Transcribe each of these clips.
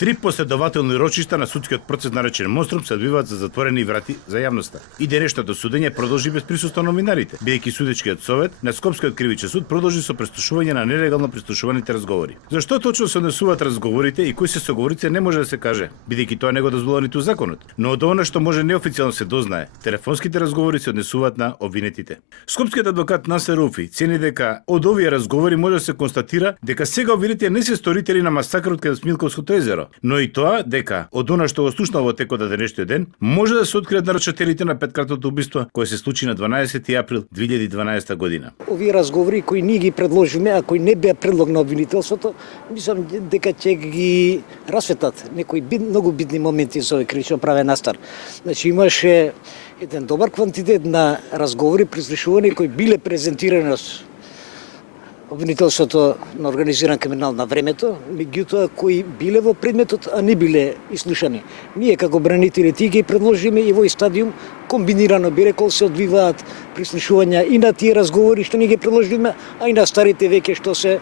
Три последователни рочишта на судскиот процес наречен Монструм се одвиваат за затворени врати за јавноста. И денешното судење продолжи без присуство на новинарите, бидејќи судечкиот совет на Скопскиот кривичен суд продолжи со престушување на нелегално престушуваните разговори. Зашто точно се однесуваат разговорите и кои се соговорици не може да се каже, бидејќи тоа не го дозволува ниту законот. Но од она што може неофицијално се дознае, телефонските разговори се однесуваат на обвинетите. Скопскиот адвокат Насер Руфи цени дека од овие разговори може да се констатира дека сега обвинетите не се сторители на масакрот кај Смилковското езеро, но и тоа дека од она што го слушнал во текот на денешниот ден може да се откриат нарочителите на петкратното убиство кое се случи на 12 април 2012 година. Овие разговори кои ние ги предложиме, а кои не беа предлог на обвинителството, мислам дека ќе ги расветат некои многу битни моменти со овој кривично правен настан. Значи имаше еден добар квантитет на разговори, прислушувани кои биле презентирани обвинителството на организиран криминал на времето, меѓутоа кои биле во предметот, а не биле ислушани. Ние како бранители ти ги предложиме и во стадиум комбинирано би рекол се одвиваат прислушувања и на тие разговори што ни ги предложиме, а и на старите веќе што се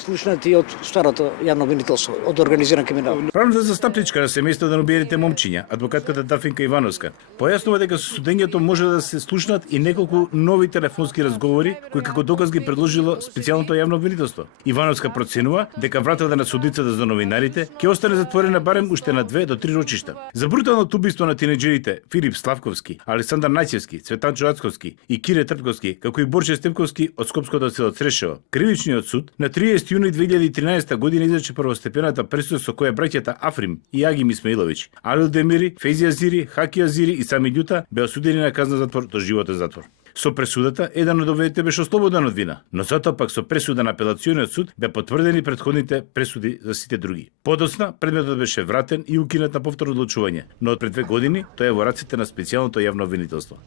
слушнати од старото јавно обвинителство, од организиран криминал. Правната застапничка на семејството на убиените момчиња, адвокатката Дафинка Ивановска, појаснува дека со судењето може да се слушнат и неколку нови телефонски разговори кои како доказ ги предложило специјалното јавно обвинителство. Ивановска проценува дека вратата на судицата за новинарите ќе остане затворена барем уште на 2 до 3 рочишта. За бруталното убиство на тинеџерите Филип Славковски, Александар Најчевски, Цветан Чоацковски и Кире Трпковски, како и Борче Степковски од Скопското село Црешево, кривичниот суд на 30 јуни 2013 година изрече првостепената пресуда со која браќата Африм и Агим Исмаиловиќ, Алил Демири, Фейзи Азири, Хаки Азири и Сами Ѓута беа осудени на казна затвор до животен затвор. Со пресудата, еден од обвинетите беше ослободен од вина, но затоа пак со пресуда на апелациониот суд беа потврдени претходните пресуди за сите други. Подоцна, предметот беше вратен и укинат на повторно одлучување, но од пред 2 години тој е во рацете на специјалното јавно обвинителство.